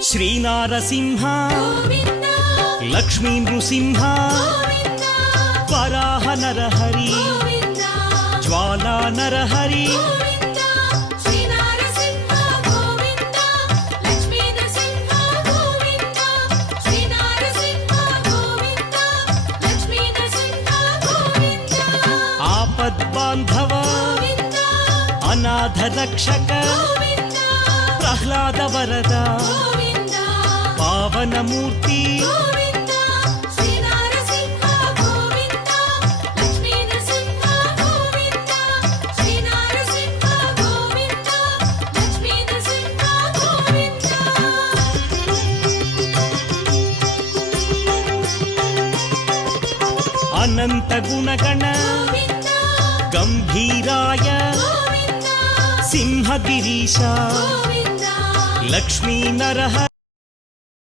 శ్రీనారసింహ లక్ష్మీ నృసింహ వరాహ నరహరి జ్వాలా నరహరి ఆపద్బాంధవ అనాథ రక్షక ప్రహ్లాద వరద పావనమూర్తి అనంత గుణగణ గంభీరాయ సింహగిరీశ లక్ష్మీ నరహరి